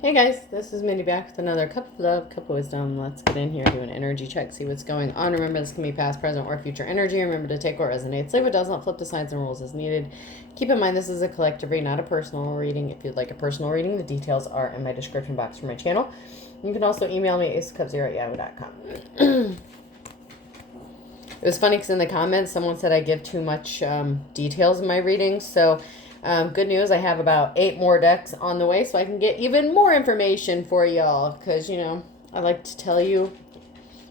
Hey guys, this is Mindy back with another cup of love, cup of wisdom. Let's get in here, do an energy check, see what's going on. Remember, this can be past, present, or future energy. Remember to take what resonates, leave what doesn't, flip the sides and rules as needed. Keep in mind this is a collective read, not a personal reading. If you'd like a personal reading, the details are in my description box for my channel. You can also email me at aceofcups0@yahoo.com. It was funny because in the comments, someone said I give too much details in my readings, so... good news, I have about 8 more decks on the way so I can get even more information for y'all because, I like to tell you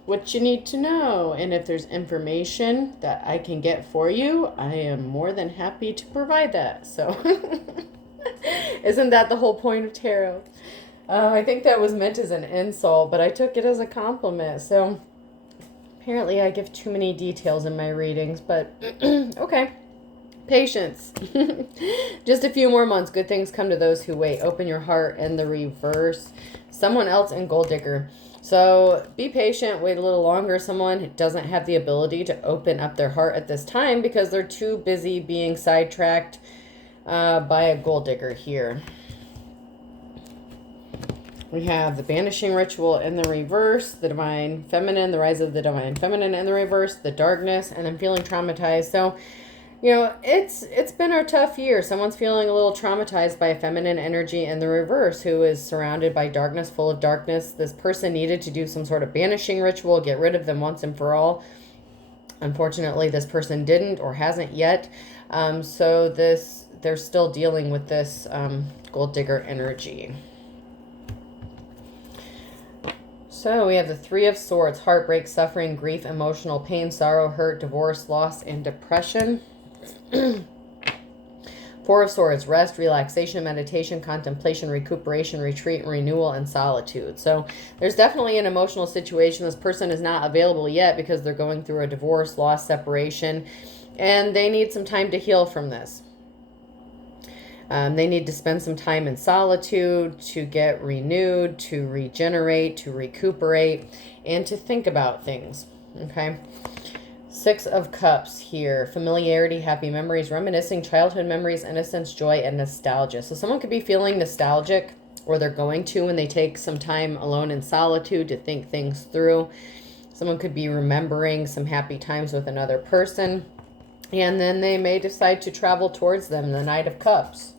what you need to know. And if there's information that I can get for you, I am more than happy to provide that. So, isn't that the whole point of tarot? I think that was meant as an insult, but I took it as a compliment. So, apparently I give too many details in my readings, but okay. Patience. Just a few more months. Good things come to those who wait. Open your heart in the reverse. Someone else in Gold Digger. So be patient. Wait a little longer. Someone doesn't have the ability to open up their heart at this time because they're too busy being sidetracked by a Gold Digger here. We have the banishing ritual in the reverse, the divine feminine, the rise of the divine feminine in the reverse, the darkness, and I'm feeling traumatized. So it's been a tough year. Someone's feeling a little traumatized by a feminine energy in the reverse who is surrounded by darkness, full of darkness. This person needed to do some sort of banishing ritual, get rid of them once and for all. Unfortunately, this person didn't or hasn't yet. So they're still dealing with this Gold Digger energy. So we have the Three of Swords, heartbreak, suffering, grief, emotional pain, sorrow, hurt, divorce, loss, and depression. Four of Swords, rest, relaxation, meditation, contemplation, recuperation, retreat, renewal, and solitude. So there's definitely an emotional situation. This person is not available yet because they're going through a divorce, loss, separation, and they need some time to heal from this. They need to spend some time in solitude to get renewed, to regenerate, to recuperate, and to think about things. Okay. Six of Cups here. Familiarity, happy memories, reminiscing, childhood memories, innocence, joy, and nostalgia. So someone could be feeling nostalgic, or they're going to when they take some time alone in solitude to think things through. Someone could be remembering some happy times with another person. And then they may decide to travel towards them, the Knight of Cups.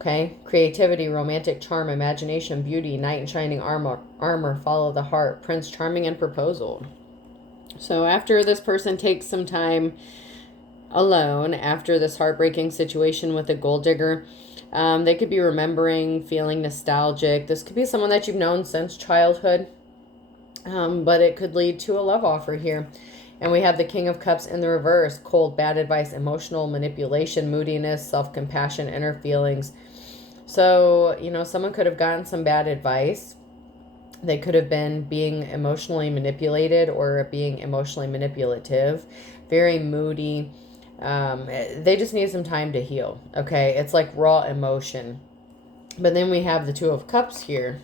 Okay, creativity, romantic charm, imagination, beauty, knight in shining armor, follow the heart, Prince Charming, and proposal. So after this person takes some time alone, after this heartbreaking situation with a Gold Digger, they could be remembering, feeling nostalgic. This could be someone that you've known since childhood, but it could lead to a love offer here. And we have the King of Cups in the reverse, cold, bad advice, emotional manipulation, moodiness, self-compassion, inner feelings. So, someone could have gotten some bad advice. They could have been being emotionally manipulated or being emotionally manipulative, very moody. They just need some time to heal, okay? It's like raw emotion. But then we have the Two of Cups here.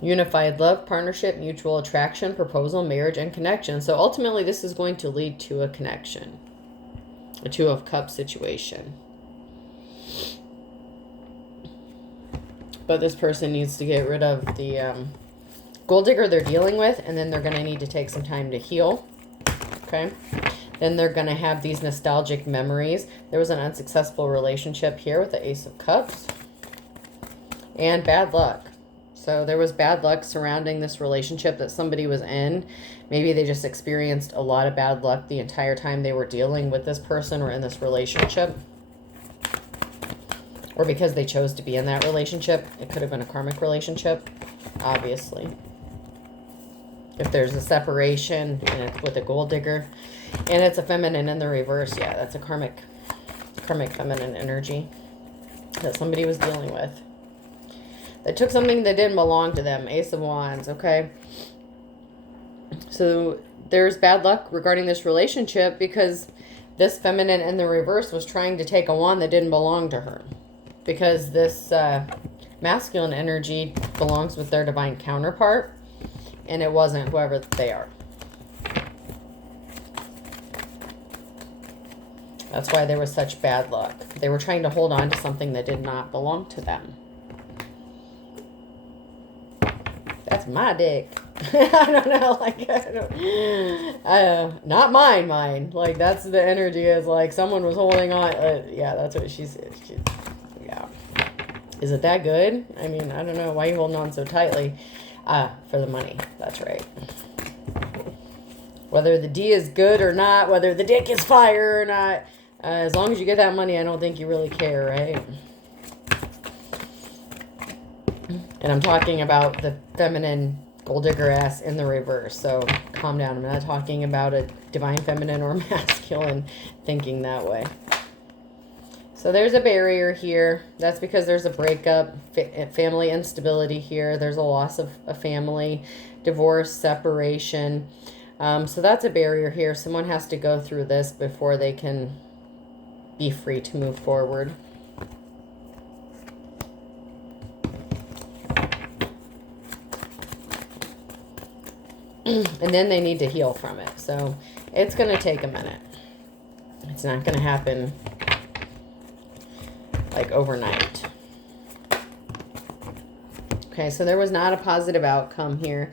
Unified love, partnership, mutual attraction, proposal, marriage, and connection. So ultimately, this is going to lead to a connection. A Two of Cups situation. But this person needs to get rid of the Gold Digger they're dealing with, and then they're going to need to take some time to heal. Okay? Then they're going to have these nostalgic memories. There was an unsuccessful relationship here with the Ace of Cups. And bad luck. So there was bad luck surrounding this relationship that somebody was in. Maybe they just experienced a lot of bad luck the entire time they were dealing with this person or in this relationship. Or because they chose to be in that relationship. It could have been a karmic relationship, obviously. If there's a separation and it's with a Gold Digger and it's a feminine in the reverse, yeah, that's a karmic feminine energy that somebody was dealing with. They took something that didn't belong to them. Ace of Wands, okay? So there's bad luck regarding this relationship because this feminine in the reverse was trying to take a wand that didn't belong to her. Because this masculine energy belongs with their divine counterpart, and it wasn't whoever they are. That's why there was such bad luck. They were trying to hold on to something that did not belong to them. That's my dick. I don't know, like, not mine. Like, that's the energy, is like someone was holding on. Yeah, that's what she said. Yeah. Is it that good? I mean, I don't know. Why are you holding on so tightly? For the money. That's right. Whether the D is good or not, whether the dick is fire or not, as long as you get that money, I don't think you really care, right? And I'm talking about the feminine gold digger ass in the reverse. So calm down. I'm not talking about a divine feminine or masculine thinking that way. So there's a barrier here. That's because there's a breakup, family instability here. There's a loss of a family, divorce, separation. So that's a barrier here. Someone has to go through this before they can be free to move forward. And then they need to heal from it. So it's going to take a minute. It's not going to happen like overnight. Okay, so there was not a positive outcome here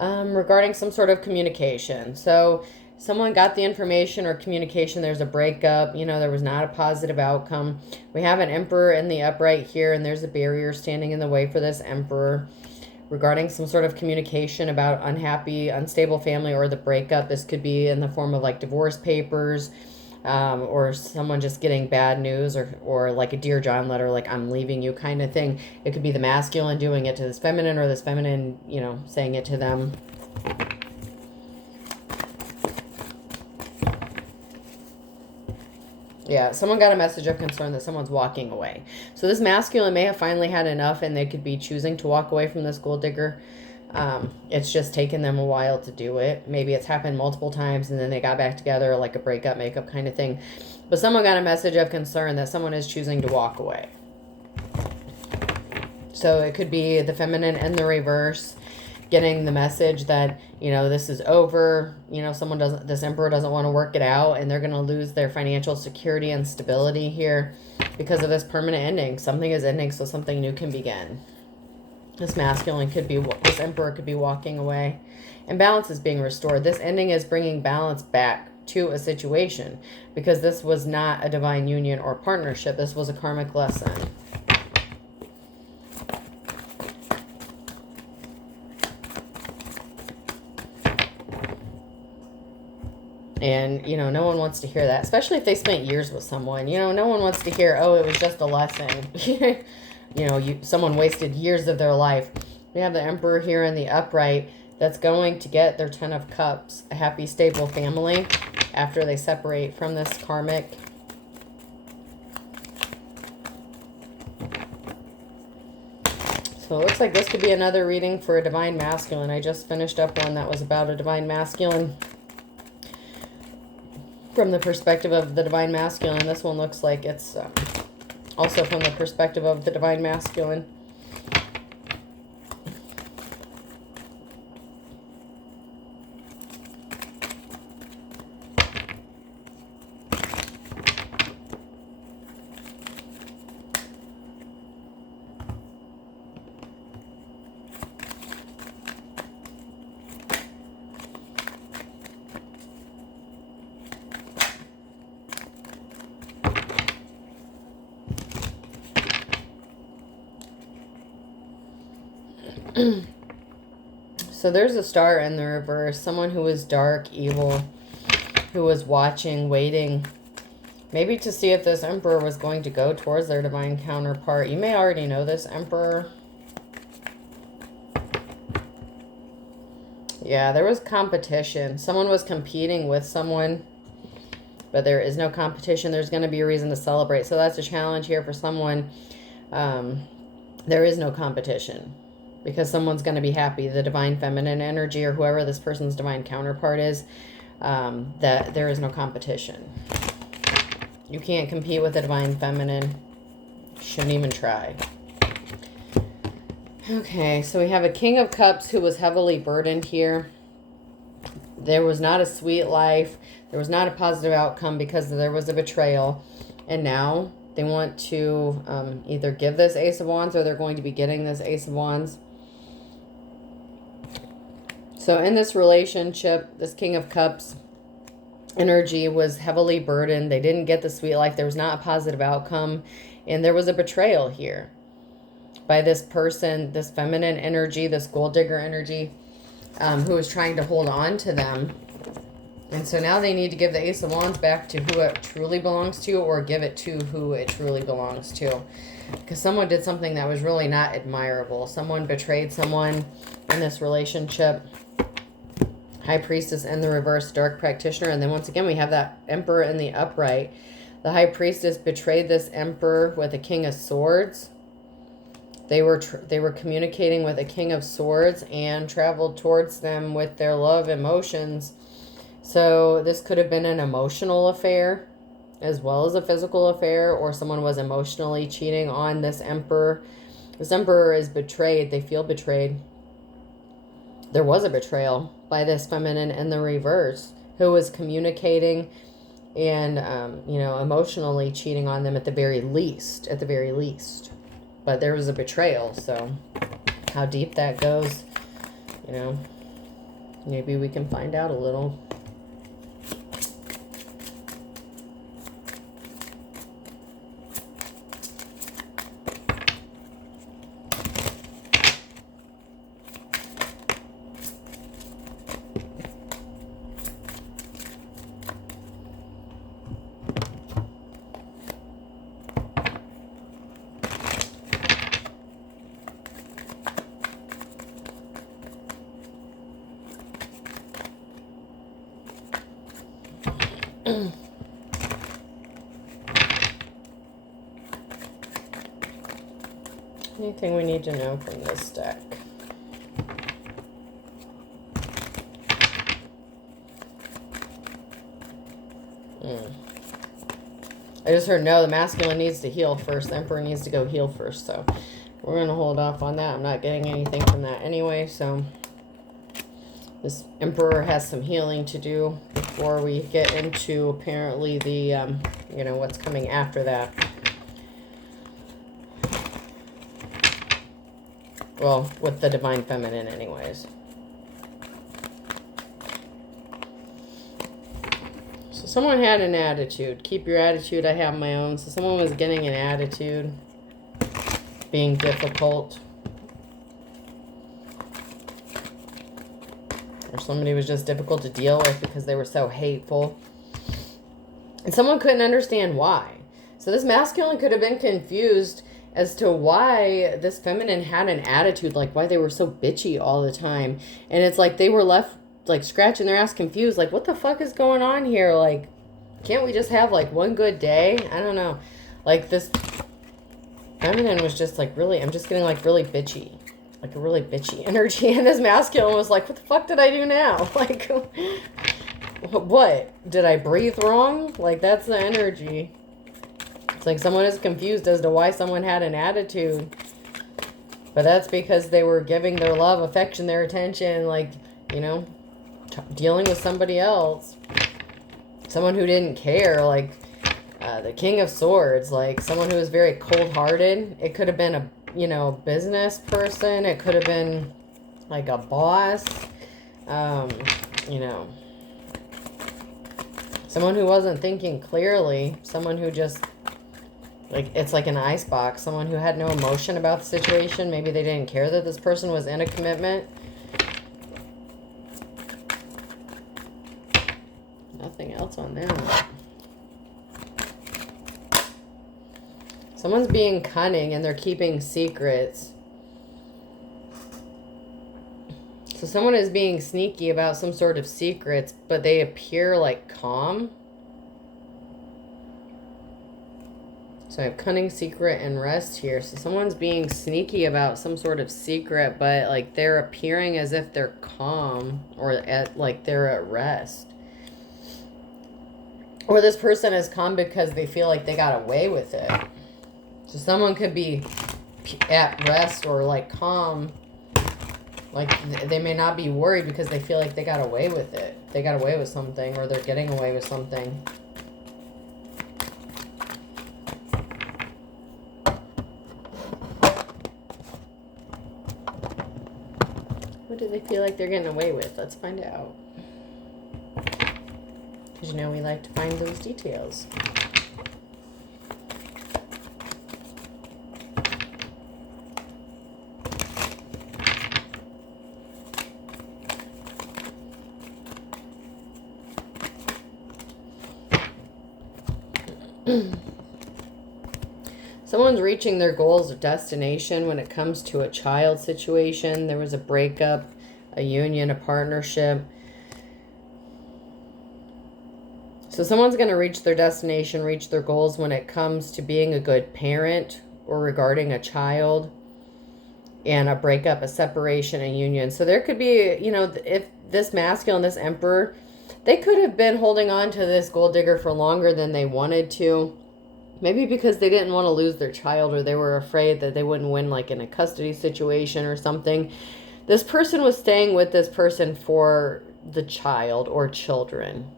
regarding some sort of communication. So someone got the information or communication, there's a breakup, you know, there was not a positive outcome. We have an emperor in the upright here, and there's a barrier standing in the way for this emperor. Regarding some sort of communication about unhappy, unstable family or the breakup. This could be in the form of like divorce papers, or someone just getting bad news, or like a Dear John letter, like I'm leaving you kind of thing. It could be the masculine doing it to this feminine, or this feminine, you know, saying it to them. Yeah, someone got a message of concern that someone's walking away. So this masculine may have finally had enough, and they could be choosing to walk away from this gold digger. It's just taken them a while to do it. Maybe it's happened multiple times, and then they got back together, like a breakup, makeup kind of thing. But someone got a message of concern that someone is choosing to walk away. So it could be the feminine and the reverse, getting the message that, you know, this is over, you know, this emperor doesn't want to work it out, and they're going to lose their financial security and stability here because of this permanent ending. Something is ending, so something new can begin. This this emperor could be walking away, and balance is being restored. This ending is bringing balance back to a situation, because this was not a divine union or partnership. This was a karmic lesson. And, you know, no one wants to hear that, especially if they spent years with someone. You know, no one wants to hear, oh, it was just a lesson. You know, someone wasted years of their life. We have the emperor here in the upright that's going to get their 10 of cups, a happy, stable family after they separate from this karmic. So it looks like this could be another reading for a divine masculine. I just finished up one that was about a divine masculine. From the perspective of the divine masculine, this one looks like it's also from the perspective of the divine masculine. So there's a star in the reverse. Someone who was dark, evil, who was watching, waiting, maybe to see if this emperor was going to go towards their divine counterpart. You may already know this emperor. Yeah, there was competition. Someone was competing with someone, but there is no competition. There's going to be a reason to celebrate. So that's a challenge here for someone. There is no competition, because someone's going to be happy. The divine feminine energy, or whoever this person's divine counterpart is, that there is no competition. You can't compete with the divine feminine. Shouldn't even try. Okay, so we have a King of Cups who was heavily burdened here. There was not a sweet life. There was not a positive outcome because there was a betrayal. And now they want to either give this Ace of Wands, or they're going to be getting this Ace of Wands. So in this relationship, this King of Cups energy was heavily burdened. They didn't get the sweet life. There was not a positive outcome. And there was a betrayal here by this person, this feminine energy, this gold digger energy, who was trying to hold on to them. And so now they need to give the Ace of Wands back to who it truly belongs to, or give it to who it truly belongs to. Because someone did something that was really not admirable. Someone betrayed someone in this relationship. High Priestess in the reverse, Dark Practitioner. And then once again, we have that Emperor in the upright. The High Priestess betrayed this Emperor with a King of Swords. They were communicating with a King of Swords and traveled towards them with their love emotions. So this could have been an emotional affair as well as a physical affair, or someone was emotionally cheating on this Emperor. This Emperor is betrayed. They feel betrayed. There was a betrayal by this feminine in the reverse, who was communicating and, you know, emotionally cheating on them at the very least. But there was a betrayal, so how deep that goes, you know, maybe we can find out a little. Anything we need to know from this deck? I just heard no, the masculine needs to heal first. The Emperor needs to go heal first. So we're going to hold off on that. I'm not getting anything from that anyway. So this Emperor has some healing to do before we get into apparently the, you know, what's coming after that. Well, with the Divine Feminine anyways. So someone had an attitude. Keep your attitude, I have my own. So someone was getting an attitude. Being difficult. Or somebody was just difficult to deal with because they were so hateful. And someone couldn't understand why. So this masculine could have been confused as to why this feminine had an attitude, like why they were so bitchy all the time. And it's like they were left like scratching their ass confused, like what the fuck is going on here? Like, can't we just have like one good day? I don't know. Like this feminine was just like really, I'm just getting like really bitchy, like a really bitchy energy. And this masculine was like, what the fuck did I do now? Like, what? Did I breathe wrong? Like that's the energy. It's like someone is confused as to why someone had an attitude. But that's because they were giving their love, affection, their attention, like, you know, dealing with somebody else. Someone who didn't care, like the King of Swords, like someone who was very cold-hearted. It could have been a, you know, business person. It could have been like a boss. You know, someone who wasn't thinking clearly. Someone who just... like, it's like an icebox. Someone who had no emotion about the situation. Maybe they didn't care that this person was in a commitment. Nothing else on them. Someone's being cunning and they're keeping secrets. So someone is being sneaky about some sort of secrets, but they appear like calm. So I have cunning, secret, and rest here. So someone's being sneaky about some sort of secret, but like they're appearing as if they're calm, or at like they're at rest. Or this person is calm because they feel like they got away with it. So someone could be at rest or like calm Like, they may not be worried because they feel like they got away with it. They got away with something, or they're getting away with something. What do they feel like they're getting away with? Let's find out. Because you know we like to find those details. Someone's reaching their goals or destination when it comes to a child situation. There was a breakup, a union, a partnership. So someone's going to reach their destination, reach their goals when it comes to being a good parent or regarding a child, and a breakup, a separation, a union. So there could be, you know, if this masculine, this emperor, they could have been holding on to this gold digger for longer than they wanted to. Maybe because they didn't want to lose their child, or they were afraid that they wouldn't win, like in a custody situation or something. This person was staying with this person for the child or children.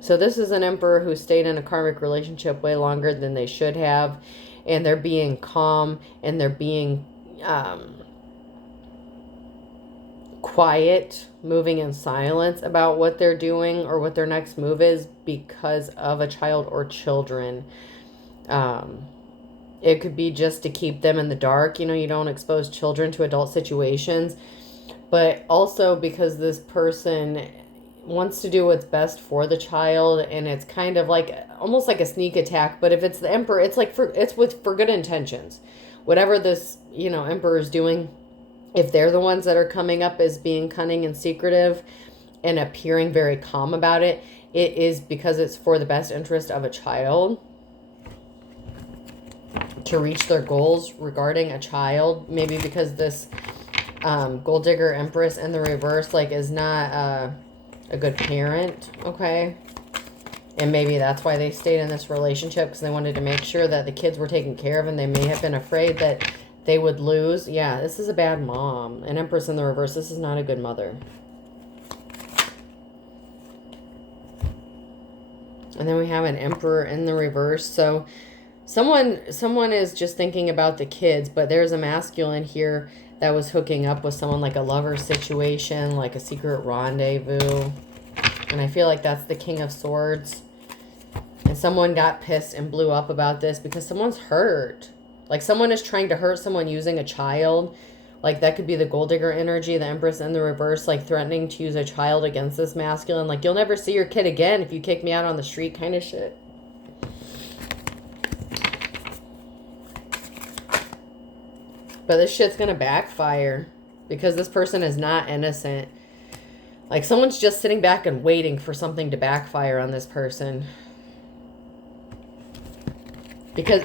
So this is an emperor who stayed in a karmic relationship way longer than they should have. And they're being calm, and they're being quiet, moving in silence about what they're doing or what their next move is because of a child or children. It could be just to keep them in the dark. You know, you don't expose children to adult situations, but also because this person wants to do what's best for the child, and it's kind of like almost like a sneak attack. But if it's the emperor, it's like for good intentions. Whatever this, you know, emperor is doing, if they're the ones that are coming up as being cunning and secretive and appearing very calm about it, it is because it's for the best interest of a child to reach their goals regarding a child. Maybe because this gold digger empress in the reverse, like, is not a good parent, okay? And maybe that's why they stayed in this relationship, because they wanted to make sure that the kids were taken care of, and they may have been afraid that they would lose. Yeah, this is a bad mom. An empress in the reverse. This is not a good mother. And then we have an emperor in the reverse. So someone is just thinking about the kids, but there's a masculine here that was hooking up with someone, like a lover situation, like a secret rendezvous. And I feel like that's the King of Swords. And someone got pissed and blew up about this because someone's hurt. Like, someone is trying to hurt someone using a child. Like, that could be the gold digger energy, the empress in the reverse, like threatening to use a child against this masculine. Like, you'll never see your kid again if you kick me out on the street kind of shit. But this shit's gonna backfire because this person is not innocent. Like, someone's just sitting back and waiting for something to backfire on this person.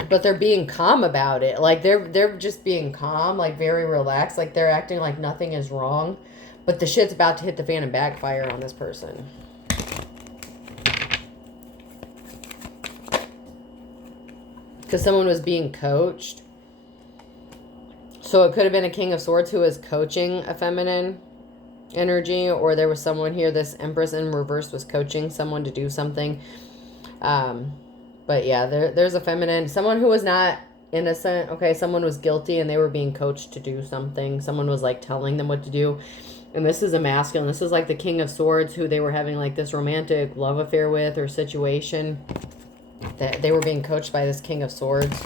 But they're being calm about it. Like, they're just being calm, like very relaxed. Like, they're acting like nothing is wrong. But the shit's about to hit the fan and backfire on this person. Because someone was being coached. So it could have been a King of Swords who was coaching a feminine energy, or there was someone here, this Empress in reverse was coaching someone to do something. But yeah, there's a feminine, someone who was not innocent, okay? Someone was guilty and they were being coached to do something. Someone was like telling them what to do. And this is a masculine. This is like the King of Swords who they were having like this romantic love affair with or situation. That they were being coached by this King of Swords.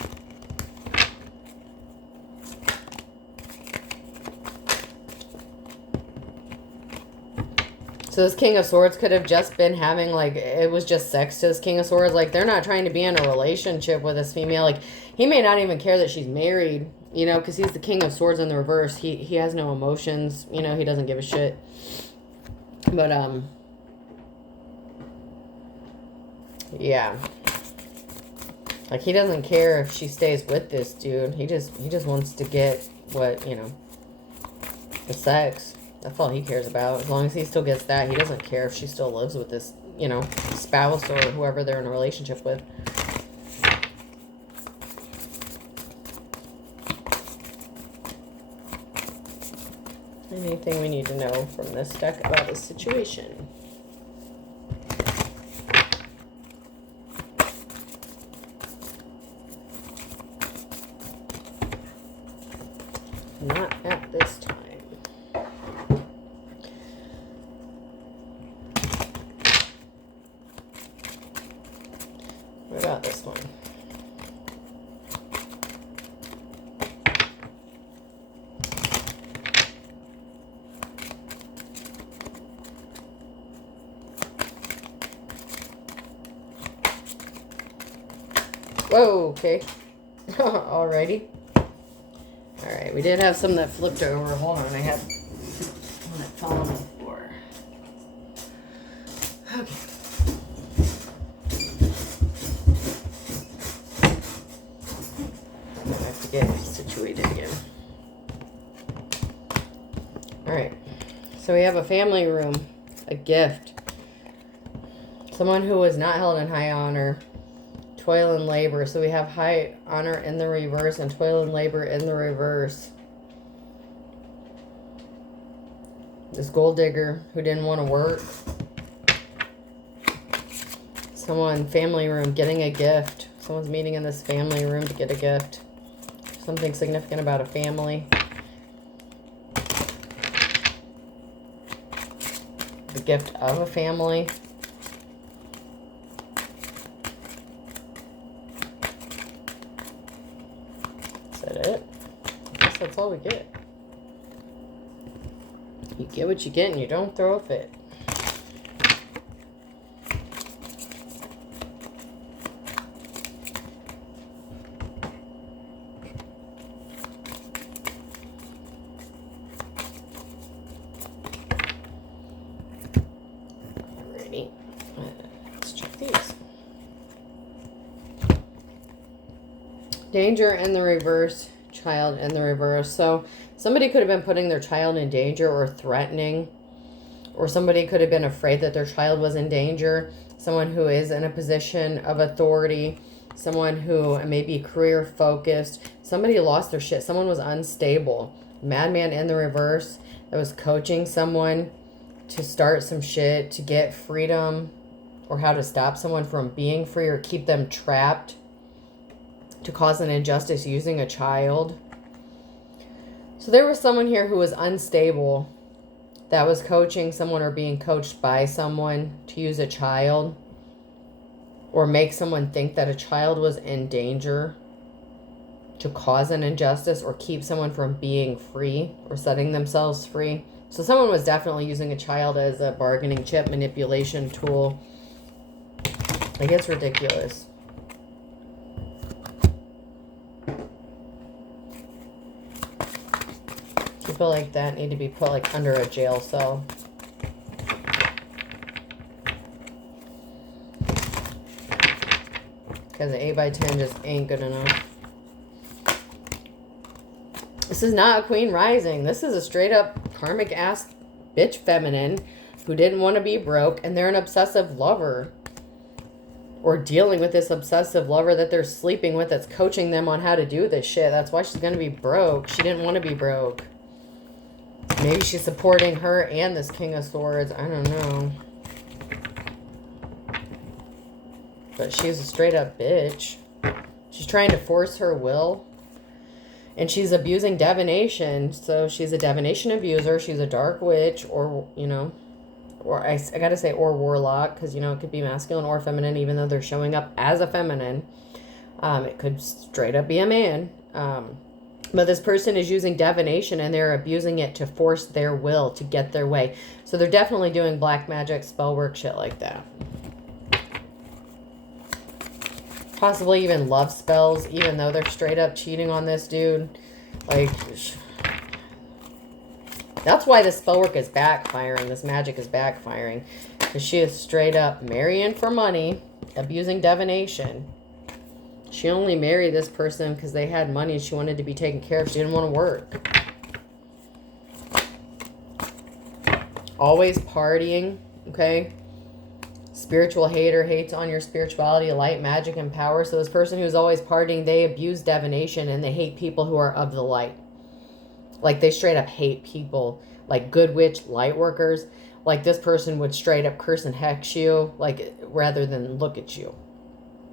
So this King of Swords could have just been having, like, it was just sex to this King of Swords. Like, they're not trying to be in a relationship with this female. Like, he may not even care that she's married, you know, because he's the King of Swords in the reverse. He has no emotions, you know, he doesn't give a shit. But, yeah. Like, he doesn't care if she stays with this dude. He just wants to get what, you know, the sex. That's all he cares about. As long as he still gets that, he doesn't care if she still lives with this, you know, spouse or whoever they're in a relationship with. Anything we need to know from this deck about this situation? Not at this time. What about this one? Whoa, okay. Alrighty. Alright, we did have some that flipped over. Hold on, I had one that fell on the floor. Okay. I have to get situated again. Alright, so we have a family room, a gift. Someone who was not held in high honor. Toil and labor. So we have high honor in the reverse and toil and labor in the reverse. This gold digger who didn't want to work. Someone, family room, getting a gift. Someone's meeting in this family room to get a gift. Something significant about a family. The gift of a family. It. I guess that's all we get. You get what you get and you don't throw a fit. Alrighty. Let's check these. Danger in the reverse, child in the reverse. So somebody could have been putting their child in danger or threatening, or somebody could have been afraid that their child was in danger. Someone who is in a position of authority, someone who may be career focused. Somebody lost their shit. Someone was unstable. Madman in the reverse that was coaching someone to start some shit, to get freedom, or how to stop someone from being free or keep them trapped, to cause an injustice using a child. So there was someone here who was unstable that was coaching someone or being coached by someone to use a child or make someone think that a child was in danger to cause an injustice or keep someone from being free or setting themselves free. So someone was definitely using a child as a bargaining chip, manipulation tool. Like, it's ridiculous. People like that need to be put like under a jail cell. Because an 8x10 just ain't good enough. This is not a queen rising. This is a straight up karmic ass bitch feminine who didn't want to be broke, and they're an obsessive lover. Or dealing with this obsessive lover that they're sleeping with that's coaching them on how to do this shit. That's why she's going to be broke. She didn't want to be broke. Maybe she's supporting her and this King of Swords. I don't know. But she's a straight up bitch. She's trying to force her will. And she's abusing divination. So she's a divination abuser. She's a dark witch, or, you know, or I gotta say, or warlock, because, you know, it could be masculine or feminine, even though they're showing up as a feminine. It could straight up be a man. But this person is using divination and they're abusing it to force their will to get their way. So they're definitely doing black magic, spell work, shit like that. Possibly even love spells, even though they're straight up cheating on this dude. Like, that's why this spell work is backfiring. This magic is backfiring. Because she is straight up marrying for money, abusing divination. She only married this person because they had money and she wanted to be taken care of. She didn't want to work. Always partying, okay? Spiritual hater, hates on your spirituality, light, magic, and power. So this person who's always partying, they abuse divination and they hate people who are of the light. Like, they straight up hate people like good witch, light workers, like this person would straight up curse and hex you, like rather than look at you.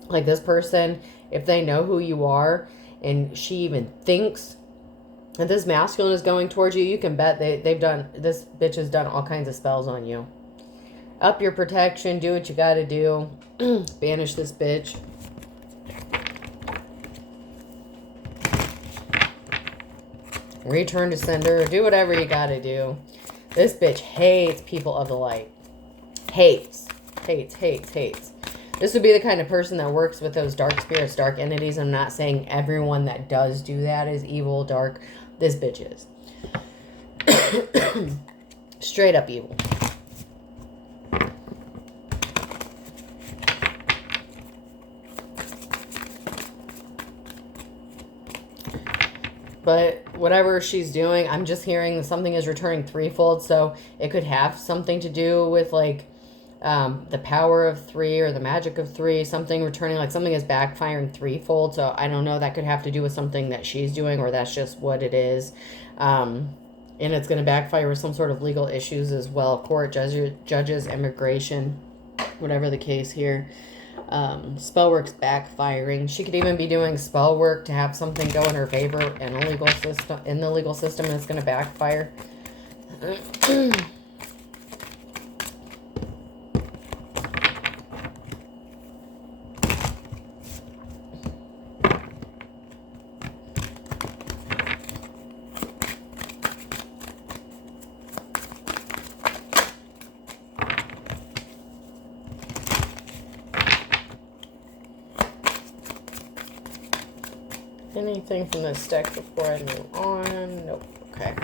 Like this person, if they know who you are and she even thinks that this masculine is going towards you, you can bet this bitch has done all kinds of spells on you. Up your protection, do what you gotta do. Banish this bitch. Return to sender, do whatever you gotta do. This bitch hates people of the light. Hates. This would be the kind of person that works with those dark spirits, dark entities. I'm not saying everyone that does do that is evil, dark. This bitch is. Straight up evil. But whatever she's doing, I'm just hearing something is returning threefold. So it could have something to do with like the power of 3 or the magic of 3. Something returning, like something is backfiring threefold. So I don't know. That could have to do with something that she's doing, or that's just what it is. And it's going to backfire with some sort of legal issues as well. Court, judges, immigration, whatever the case here. Spell work's backfiring. She could even be doing spell work to have something go in her favor in the legal system, and it's going to backfire. Anything from this deck before I move on? Nope. Okay.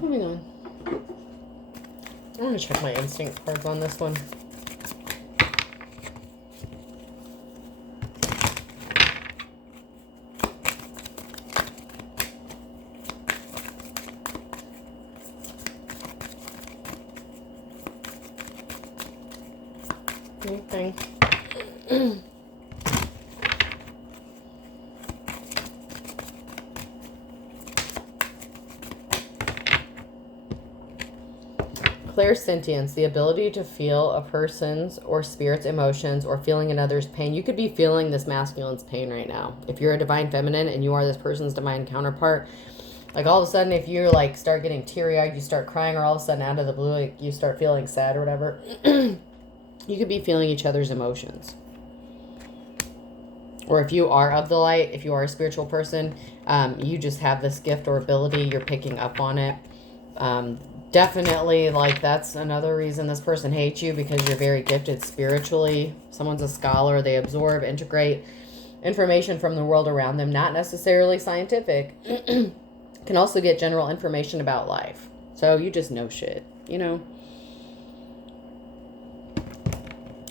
Moving on. I'm going to check my instinct cards on this one. Anything? Clairsentience, the ability to feel a person's or spirit's emotions or feeling another's pain. You could be feeling this masculine's pain right now. If you're a divine feminine and you are this person's divine counterpart, like all of a sudden if you like start getting teary-eyed, you start crying, or all of a sudden out of the blue like you start feeling sad or whatever, you could be feeling each other's emotions. Or if you are of the light, if you are a spiritual person, you just have this gift or ability, you're picking up on it. Definitely, like, that's another reason this person hates you, because you're very gifted spiritually. Someone's a scholar. They absorb, integrate information from the world around them, not necessarily scientific. Can also get general information about life. So you just know shit, you know.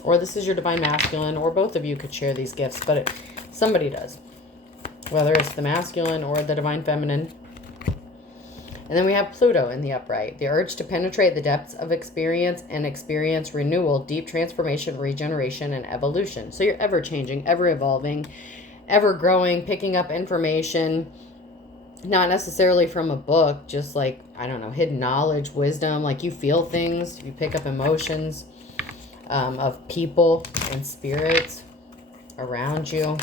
Or this is your divine masculine, or both of you could share these gifts, but somebody does. Whether it's the masculine or the divine feminine. And then we have Pluto in the upright. The urge to penetrate the depths of experience and experience renewal, deep transformation, regeneration, and evolution. So you're ever changing, ever evolving, ever growing, picking up information, not necessarily from a book, just like, I don't know, hidden knowledge, wisdom. Like you feel things, you pick up emotions of people and spirits around you.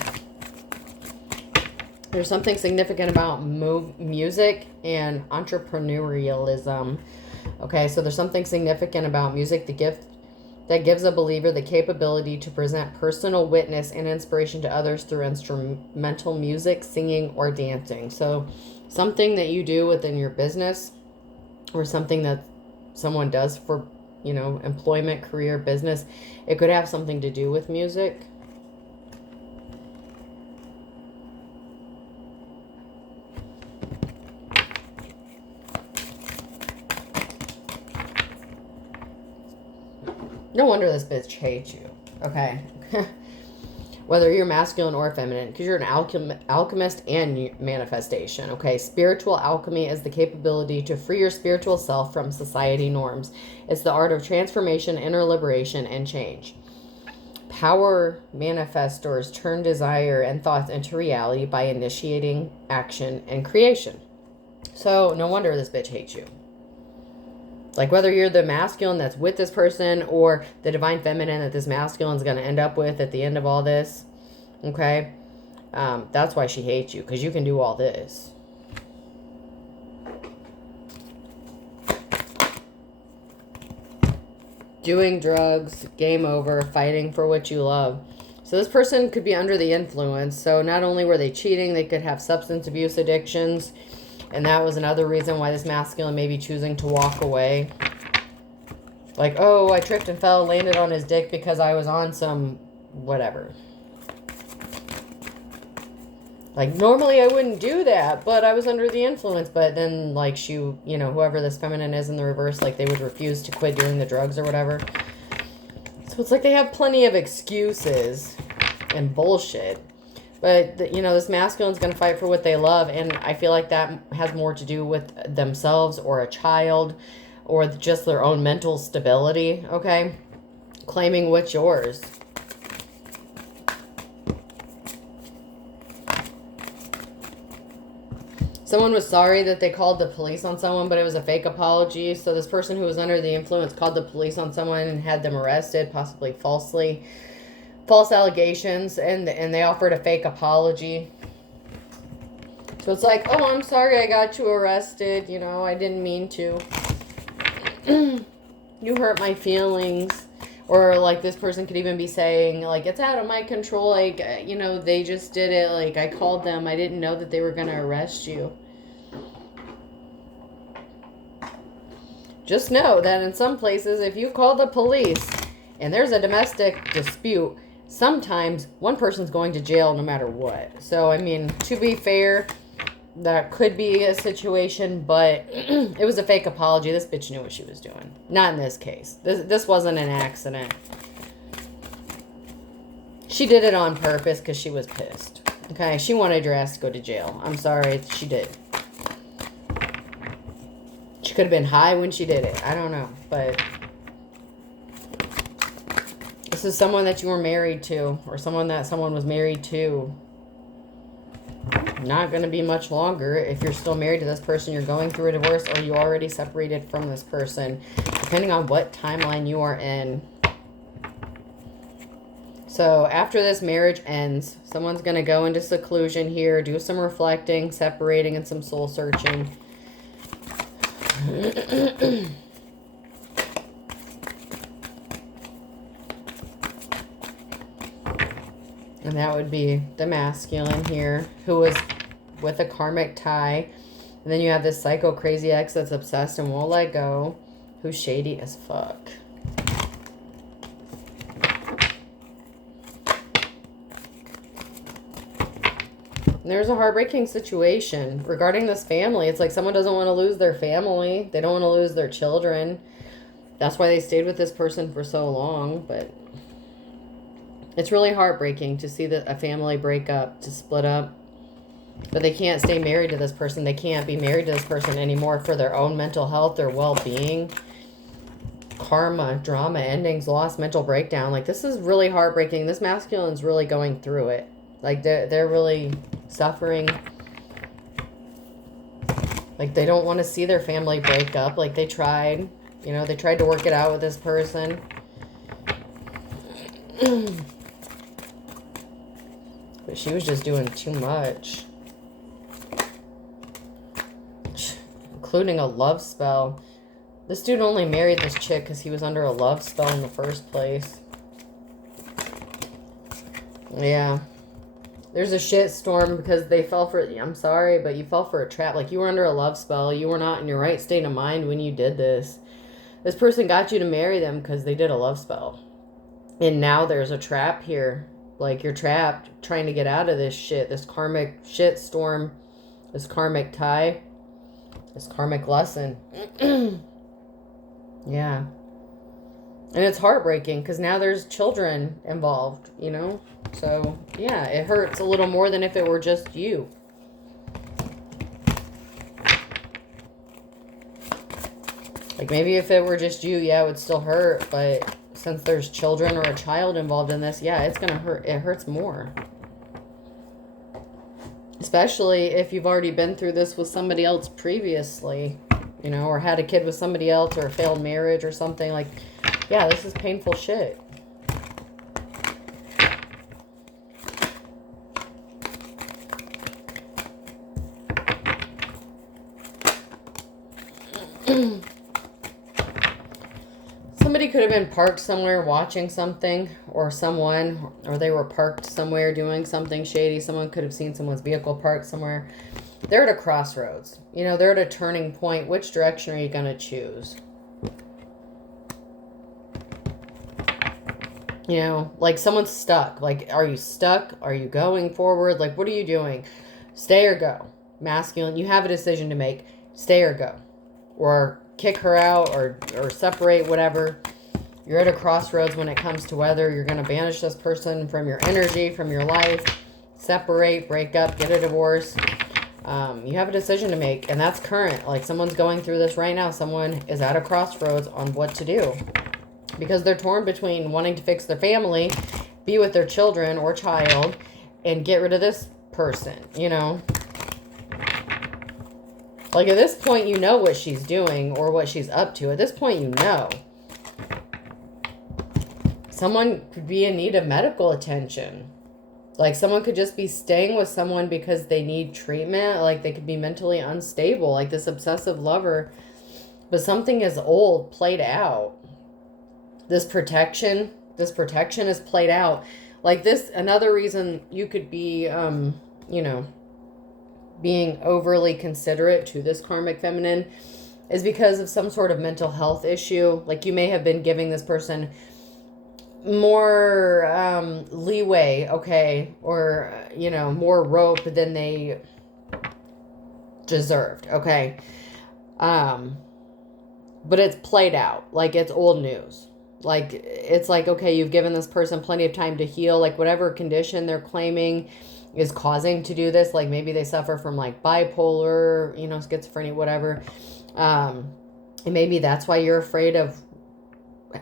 There's something significant about music and entrepreneurialism. Okay, so there's something significant about music, the gift that gives a believer the capability to present personal witness and inspiration to others through instrumental music, singing, or dancing. So something that you do within your business, or something that someone does for, you know, employment, career, business, it could have something to do with music. No wonder this bitch hates you. Okay. Whether you're masculine or feminine, because you're an alchemist and manifestation. Okay. Spiritual alchemy is the capability to free your spiritual self from society norms. It's the art of transformation, inner liberation, and change. Power manifestors turn desire and thoughts into reality by initiating action and creation. So no wonder this bitch hates you. Like, whether you're the masculine that's with this person or the divine feminine that this masculine is going to end up with at the end of all this, okay? That's why she hates you, because you can do all this. Doing drugs, game over, fighting for what you love. So this person could be under the influence. So not only were they cheating, they could have substance abuse addictions. And that was another reason why this masculine may be choosing to walk away. Like, oh, I tripped and fell, landed on his dick because I was on some whatever. Like, normally I wouldn't do that, but I was under the influence. But then, like, she, you know, whoever this feminine is in the reverse, like, they would refuse to quit doing the drugs or whatever. So it's like they have plenty of excuses and bullshit. But, you know, this masculine's going to fight for what they love. And I feel like that has more to do with themselves or a child or just their own mental stability, okay? Claiming what's yours. Someone was sorry that they called the police on someone, but it was a fake apology. So this person who was under the influence called the police on someone and had them arrested, possibly falsely. False allegations, and they offered a fake apology. So it's like, oh, I'm sorry I got you arrested. You know, I didn't mean to. You hurt my feelings. Or, like, this person could even be saying, like, it's out of my control. Like, you know, they just did it. Like, I called them. I didn't know that they were going to arrest you. Just know that in some places, if you call the police and there's a domestic dispute, sometimes one person's going to jail no matter what. So, I mean, to be fair, that could be a situation, but it was a fake apology. This bitch knew what she was doing. Not in this case. This wasn't an accident. She did it on purpose because she was pissed. Okay? She wanted your ass to go to jail. I'm sorry. She did. She could have been high when she did it. I don't know. But this is someone that you were married to, or someone that someone was married to. Not going to be much longer. If you're still married to this person, you're going through a divorce, or you already separated from this person, depending on what timeline you are in. So after this marriage ends, someone's going to go into seclusion here, do some reflecting, separating, and some soul searching. And that would be the masculine here, who was with a karmic tie. And then you have this psycho crazy ex that's obsessed and won't let go, who's shady as fuck. And there's a heartbreaking situation regarding this family. It's like someone doesn't want to lose their family. They don't want to lose their children. That's why they stayed with this person for so long, but it's really heartbreaking to see that a family break up, to split up. But they can't stay married to this person. They can't be married to this person anymore for their own mental health, their well-being. Karma, drama, endings, loss, mental breakdown. Like, this is really heartbreaking. This masculine's really going through it. Like, they're really suffering. Like, they don't want to see their family break up. Like, they tried. You know, they tried to work it out with this person. But she was just doing too much. Including a love spell. This dude only married this chick because he was under a love spell in the first place. Yeah. There's a shit storm because they fell for... I'm sorry, but you fell for a trap. Like, you were under a love spell. You were not in your right state of mind when you did this. This person got you to marry them because they did a love spell. And now there's a trap here. Like, you're trapped trying to get out of this shit. This karmic shit storm. This karmic tie. This karmic lesson. Yeah. And it's heartbreaking because now there's children involved, you know? So, yeah, it hurts a little more than if it were just you. Like, maybe if it were just you, yeah, it would still hurt. But since there's children or a child involved in this, yeah, it's going to hurt. It hurts more. Especially if you've already been through this with somebody else previously, you know, or had a kid with somebody else, or a failed marriage or something. Like, yeah, this is painful shit. Somebody could have been parked somewhere watching something, or they were parked somewhere doing something shady. Someone could have seen someone's vehicle parked somewhere. They're at a crossroads. You know, they're at a turning point. Which direction are you going to choose? You know, like someone's stuck. Like, are you stuck? Are you going forward? Like, what are you doing? Stay or go. Masculine, you have a decision to make. Stay or go. Or kick her out, or separate, whatever. You're at a crossroads when it comes to whether you're going to banish this person from your energy, from your life, separate, break up, get a divorce. You have a decision to make, and that's current. Like, someone's going through this right now. Someone is at a crossroads on what to do, because they're torn between wanting to fix their family, be with their children or child, and get rid of this person, you know. Like, at this point, you know what she's doing or what she's up to. At this point, you know. Someone could be in need of medical attention. Like, someone could just be staying with someone because they need treatment. Like, they could be mentally unstable. Like, this obsessive lover. But something is old, played out. This protection is played out. Like, this, another reason you could be, you know, being overly considerate to this karmic feminine is because of some sort of mental health issue. Like, you may have been giving this person more leeway, okay, or, you know, more rope than they deserved, okay. But it's played out. Like, it's old news. Like, it's like, okay, you've given this person plenty of time to heal. Like, whatever condition they're claiming is causing to do this, like maybe they suffer from like bipolar, you know, schizophrenia, whatever, and maybe that's why you're afraid of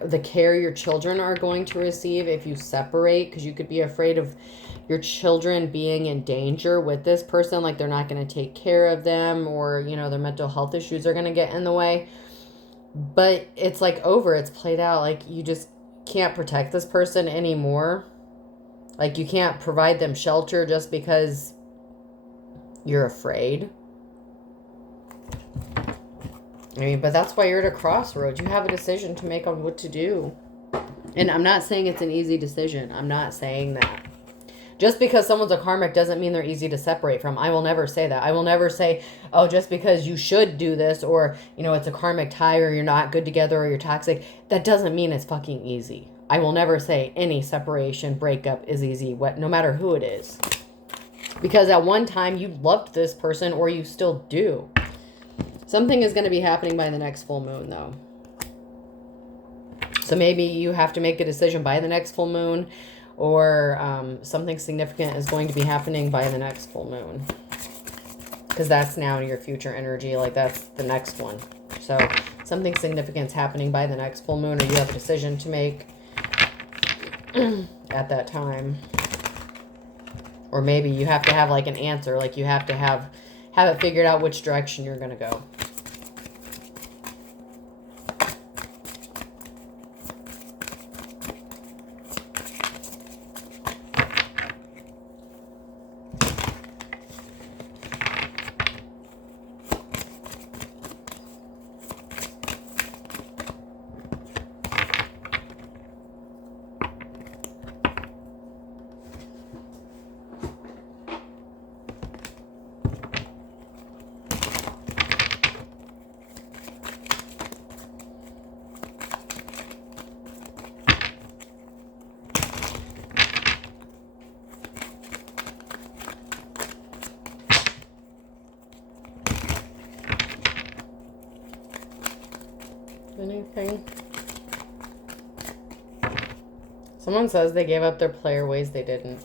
the care your children are going to receive if you separate, because you could be afraid of your children being in danger with this person, like they're not going to take care of them, or, you know, their mental health issues are going to get in the way. But it's like over, it's played out. Like, you just can't protect this person anymore. Like, you can't provide them shelter just because you're afraid. I mean, but that's why you're at a crossroads. You have a decision to make on what to do. And I'm not saying it's an easy decision. I'm not saying that. Just because someone's a karmic doesn't mean they're easy to separate from. I will never say that. I will never say, oh, just because you should do this, or, you know, it's a karmic tie, or you're not good together, or you're toxic. That doesn't mean it's fucking easy. I will never say any separation, breakup is easy, no matter who it is. Because at one time you loved this person, or you still do. Something is going to be happening by the next full moon, though. So maybe you have to make a decision by the next full moon, or something significant is going to be happening by the next full moon. Because that's now your future energy. Like, that's the next one. So something significant is happening by the next full moon, or you have a decision to make at that time. Or maybe you have to have like an answer, like you have to have it figured out which direction you're going to go. Anything? Someone says they gave up their player ways. They didn't.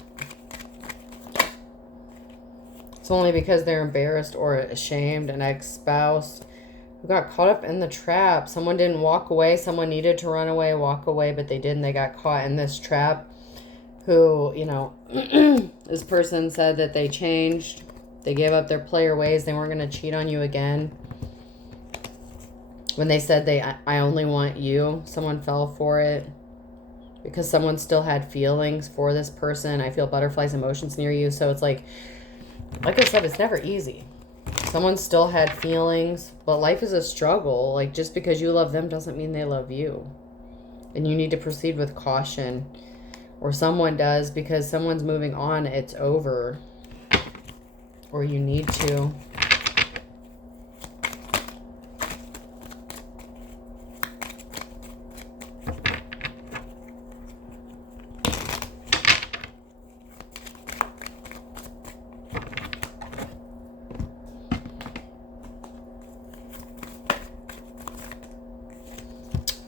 It's only because they're embarrassed or ashamed. An ex-spouse who got caught up in the trap. Someone didn't walk away. Someone needed to run away, walk away, but they didn't. They got caught in this trap. Who, you know, this person said that they changed. They gave up their player ways. They weren't going to cheat on you again. When they said I only want you, someone fell for it. Because someone still had feelings for this person. I feel butterflies, emotions near you. So it's like I said, it's never easy. Someone still had feelings, but life is a struggle. Like, just because you love them doesn't mean they love you. And you need to proceed with caution. Or someone does, because someone's moving on. It's over. Or you need to.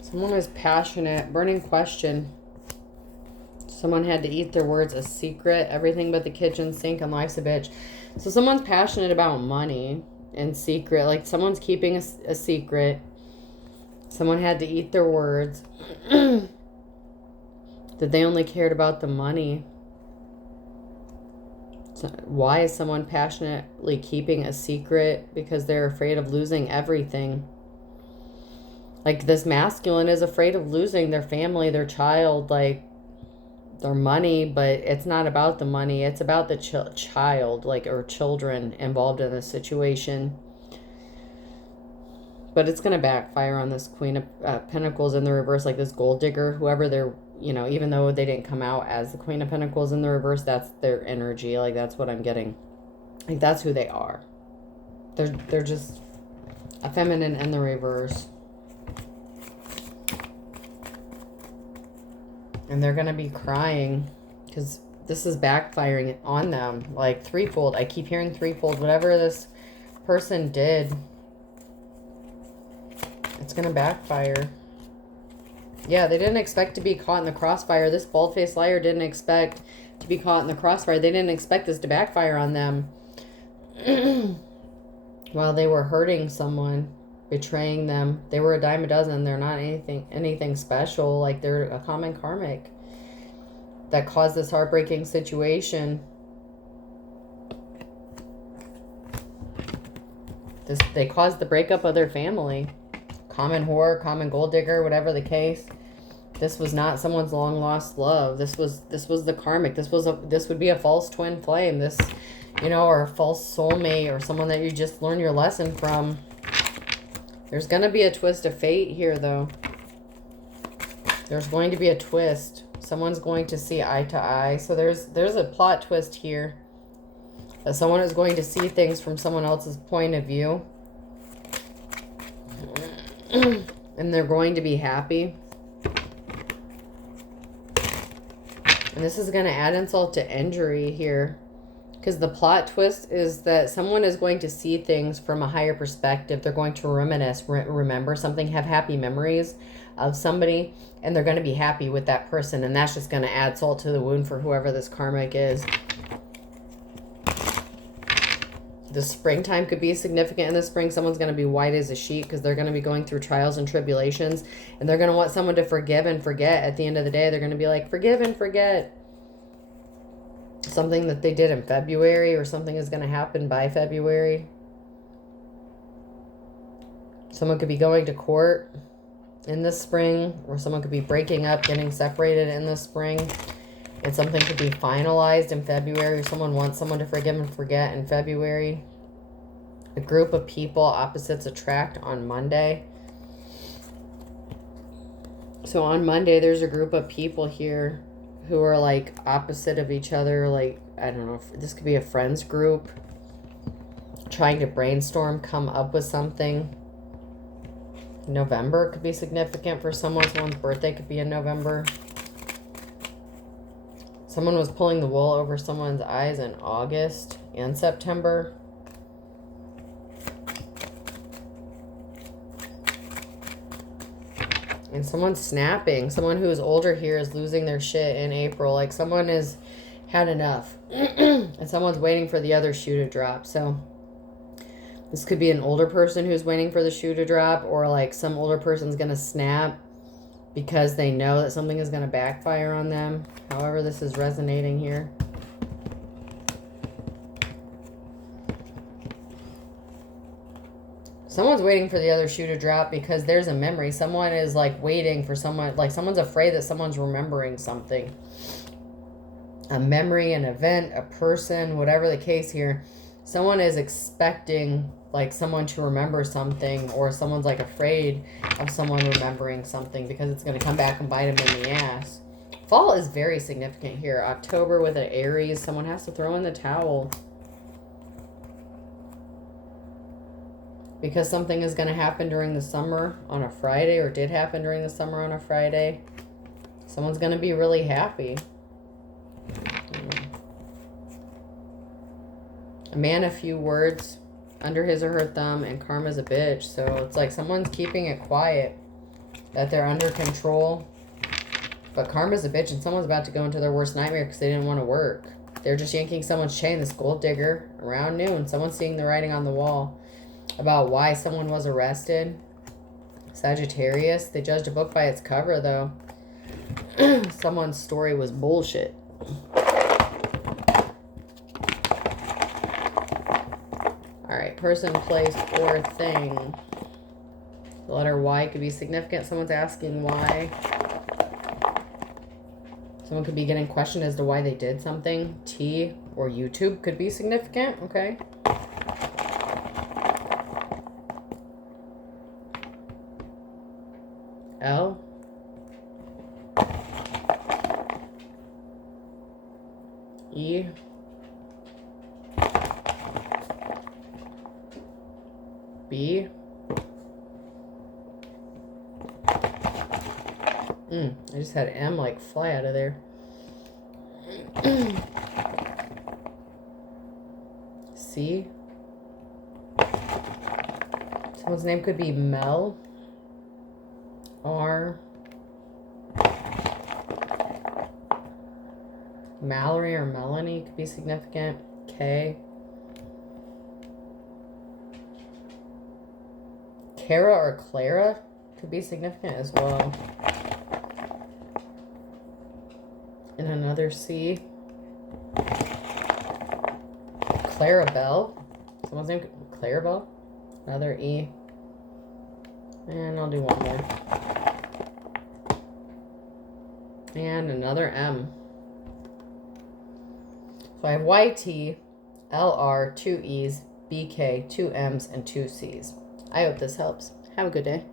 Someone is passionate. Burning question. Someone had to eat their words. A secret. Everything but the kitchen sink and life's a bitch. So someone's passionate about money and secret. Like, someone's keeping a secret. Someone had to eat their words. That they only cared about the money. So why is someone passionately keeping a secret? Because they're afraid of losing everything. Like, this masculine is afraid of losing their family, their child, like, their money, but it's not about the money. It's about the child, like, or children involved in this situation. But it's going to backfire on this Queen of Pentacles in the reverse, like this gold digger, whoever they're, you know, even though they didn't come out as the Queen of Pentacles in the reverse, that's their energy. Like, that's what I'm getting. Like, that's who they are. They're just a feminine in the reverse. And they're going to be crying because this is backfiring on them. Like, threefold. I keep hearing threefold. Whatever this person did, it's going to backfire. Yeah, they didn't expect to be caught in the crossfire. This bald-faced liar didn't expect to be caught in the crossfire. They didn't expect this to backfire on them. While they were hurting someone, betraying them. They were a dime a dozen. They're not anything special. Like, they're a common karmic that caused this heartbreaking situation. They caused the breakup of their family. Common whore, common gold digger, whatever the case. This was not someone's long lost love. This was the karmic. This would be a false twin flame. This, you know, or a false soulmate, or someone that you just learn your lesson from. There's going to be a twist of fate here, though. There's going to be a twist. Someone's going to see eye to eye. So there's a plot twist here. That someone is going to see things from someone else's point of view. And they're going to be happy. And this is going to add insult to injury here. Because the plot twist is that someone is going to see things from a higher perspective. They're going to reminisce, remember something, have happy memories of somebody, and they're going to be happy with that person. And that's just going to add salt to the wound for whoever this karmic is. The springtime could be significant in the spring. Someone's going to be white as a sheet because they're going to be going through trials and tribulations. And they're going to want someone to forgive and forget. At the end of the day, they're going to be like, forgive and forget. Something that they did in February, or something is going to happen by February. Someone could be going to court in the spring, or someone could be breaking up, getting separated in the spring. And something could be finalized in February. Someone wants someone to forgive and forget in February. A group of people, opposites attract on Monday. So on Monday, there's a group of people here who are like opposite of each other. Like, I don't know, this could be a friends group trying to brainstorm, come up with something. November could be significant for someone. Someone's birthday could be in November. Someone was pulling the wool over someone's eyes in August and September. And someone's snapping. Someone who is older here is losing their shit in April. Like, someone has had enough. And someone's waiting for the other shoe to drop. So this could be an older person who's waiting for the shoe to drop. Or like some older person's going to snap because they know that something is going to backfire on them. However this is resonating here. Someone's waiting for the other shoe to drop because there's a memory. Someone is like waiting for someone, like someone's afraid that someone's remembering something. A memory, an event, a person, whatever the case here. Someone is expecting like someone to remember something, or someone's like afraid of someone remembering something because it's going to come back and bite them in the ass. Fall is very significant here. October with an Aries. Someone has to throw in the towel. Because something is going to happen during the summer on a Friday, or did happen during the summer on a Friday. Someone's going to be really happy. A man, a few words under his or her thumb, and karma's a bitch. So it's like someone's keeping it quiet, that they're under control. But karma's a bitch, and someone's about to go into their worst nightmare because they didn't want to work. They're just yanking someone's chain, this gold digger, around noon. Someone's seeing the writing on the wall about why someone was arrested. Sagittarius. They judged a book by its cover, though. Someone's story was bullshit. Alright, person, place, or thing. The letter Y could be significant. Someone's asking why. Someone could be getting questioned as to why they did something. T or YouTube could be significant. Okay. L. E. B. I just had M like fly out of there. C. Someone's name could be Mel. R. Mallory or Melanie could be significant. K. Kara or Clara could be significant as well. And another C. Clarabelle. Someone's name, Clarabelle. Another E. And I'll do one more. And another M. So I have YT, LR, 2 E's, BK, 2 M's, and 2 C's. I hope this helps. Have a good day.